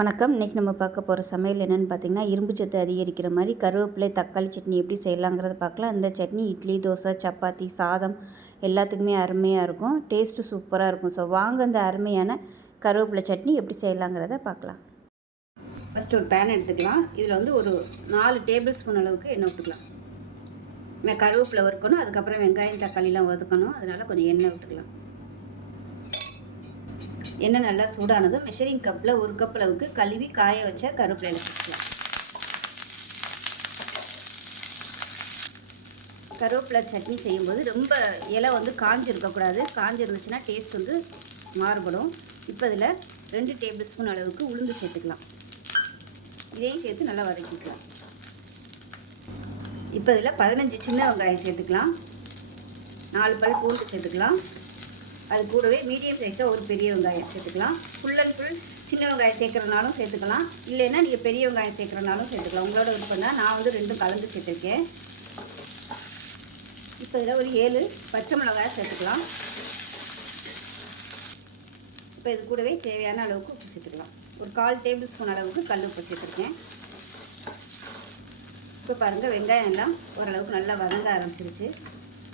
வணக்கம். இன்றைக்கி நம்ம பார்க்க போகிற சமையல் என்னென்னு பார்த்திங்கன்னா, இரும்பு சத்து அதிகரிக்கிற மாதிரி கருவேப்பிலை தக்காளி சட்னி எப்படி செய்யலாங்கிறத பார்க்கலாம். இந்த சட்னி இட்லி, தோசை, சப்பாத்தி, சாதம் எல்லாத்துக்குமே அருமையாக இருக்கும். டேஸ்ட்டு சூப்பராக இருக்கும். ஸோ வாங்க இந்த அருமையான கருவேப்பிலை சட்னி எப்படி செய்யலாங்கிறத பார்க்கலாம். ஃபஸ்ட்டு ஒரு பேன் எடுத்துக்கலாம். இதில் வந்து ஒரு 4 டேபிள் ஸ்பூன் அளவுக்கு எண்ணெய் விட்டுக்கலாம். கருவேப்பிலை வறுக்கணும், அதுக்கப்புறம் வெங்காயம் தக்காளிலாம் வதக்கணும். அதனால் கொஞ்சம் எண்ணெய் விட்டுக்கலாம். எண்ணெய் நல்லா சூடானதும் மெஷரிங் கப்பில் 1 கப் அளவுக்கு கழுவி காய வச்ச கருவேப்பிலை சேர்த்துக்கலாம். கருவேப்பிலை சட்னி செய்யும்போது ரொம்ப இலை வந்து காஞ்சிருக்கக்கூடாது. காஞ்சிருந்துச்சுன்னா டேஸ்ட் வந்து மாறுபடும். இப்போ இதில் 2 டேபிள் ஸ்பூன் அளவுக்கு உளுந்து சேர்த்துக்கலாம். இதையும் சேர்த்து நல்லா வதக்கிக்கலாம். இப்போ இதில் 15 சின்ன வெங்காயம் சேர்த்துக்கலாம். 4 பல் பூண்டு சேர்த்துக்கலாம். அது கூடவே மீடியம் சைஸாக ஒரு பெரிய வெங்காயம் சேர்த்துக்கலாம். ஃபுல் அண்ட் ஃபுல் சின்ன வெங்காயம் சேர்க்குறனாலும் சேர்த்துக்கலாம், இல்லைன்னா நீங்கள் பெரிய வெங்காயம் சேர்க்குறனாலும் சேர்த்துக்கலாம். உங்களோட விருப்பம் தான். நான் வந்து 2 கலந்து சேர்த்துருக்கேன். இப்போ இதில் ஒரு 7 பச்சை மிளகாய் சேர்த்துக்கலாம். இப்போ இது கூடவே தேவையான அளவுக்கு உப்பு சேர்த்துக்கலாம். ஒரு 1/4 டேபிள் ஸ்பூன் அளவுக்கு கல் உப்பு சேர்த்துருக்கேன். இப்போ பாருங்கள், வெங்காயம் எல்லாம் ஓரளவுக்கு நல்லா வதங்க ஆரம்பிச்சிருச்சு.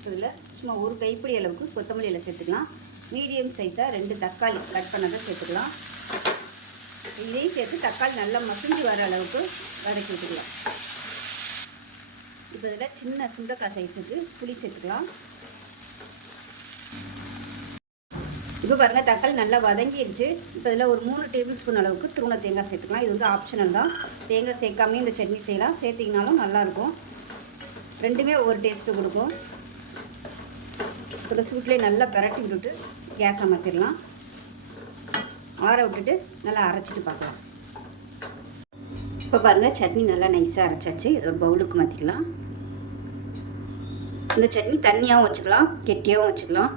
இதில் சும்மா ஒரு கைப்பிடி அளவுக்கு கொத்தமல்லி இலை சேர்த்துக்கலாம். மீடியம் சைஸாக 2 தக்காளி கட் பண்ணதை சேர்த்துக்கலாம். இதையும் சேர்த்து தக்காளி நல்லா மசிஞ்சு வர அளவுக்கு வதக்கி விட்டுக்கலாம். இப்போ இதில் சின்ன சுண்டக்காய் சைஸுக்கு புளி சேர்த்துக்கலாம். இப்போ பாருங்கள், தக்காளி நல்லா வதங்கிடுச்சு. இப்போ இதில் ஒரு 3 டேபிள் ஸ்பூன் அளவுக்கு துருவன தேங்காய் சேர்த்துக்கலாம். இது வந்து ஆப்ஷனல் தான். தேங்காய் சேர்க்காமே இந்த சட்னி செய்யலாம். சேர்த்திங்கனாலும் நல்லாயிருக்கும். ரெண்டுமே ஒவ்வொரு டேஸ்ட்டு கொடுக்கும். இப்போ சூட்லேயே நல்லா பரட்டி விட்டுட்டு கேஸ் அமர்த்திடலாம். ஆற விட்டுட்டு நல்லா அரைச்சிட்டு பார்க்கலாம். இப்போ பாருங்கள், சட்னி நல்லா நைஸாக அரைச்சாச்சு. இது ஒரு பவுலுக்கு மாற்றிக்கலாம். இந்த சட்னி தண்ணியாகவும் வச்சுக்கலாம், கெட்டியாகவும் வச்சுக்கலாம்.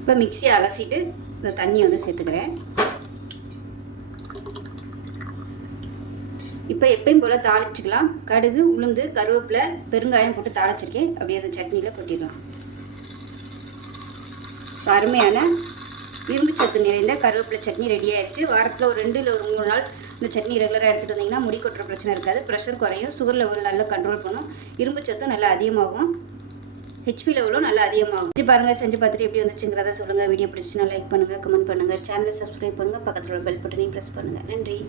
இப்போ மிக்சியை அலசிட்டு இந்த தண்ணியை வந்து சேர்த்துக்கிறேன். இப்போ எப்பயும் போல் தாளிச்சிக்கலாம். கடுகு, உளுந்து, கருவேப்பிலை, பெருங்காயம் போட்டு தாளிச்சிருக்கேன். அப்படியே அந்த சட்னியில் கொட்டிடலாம். அருமையான இரும்பு சத்து நிறைந்த கருவேப்பிலை சட்னி ரெடி ஆயிடுச்சு. வாரத்தில் ஒரு 2 இல்லை ஒரு 3 நாள் இந்த சட்னி ரெகுலராக எடுத்துகிட்டு வந்தீங்கன்னா முடி கொட்டுற பிரச்சனை இருக்காது. ப்ரெஷர் குறையும், சுகர் லெவல் நல்லா கண்ட்ரோல் பண்ணும், இரும்பு சத்தும் நல்லா அதிகமாகும், ஹெச்பி லெவலும் நல்லா அதிகமாகும். செஞ்சு பாருங்கள். செஞ்சு பார்த்துட்டு எப்படி வந்துச்சுங்கிறத சொல்லுங்கள். வீடியோ பிடிச்சினா லைக் பண்ணுங்கள், கமெண்ட் பண்ணுங்கள், சேனலை சப்ஸ்கிரைப் பண்ணுங்கள், பக்கத்தில் உள்ள பெல் பட்டனையும் ப்ரெஸ் பண்ணுங்கள். நன்றி.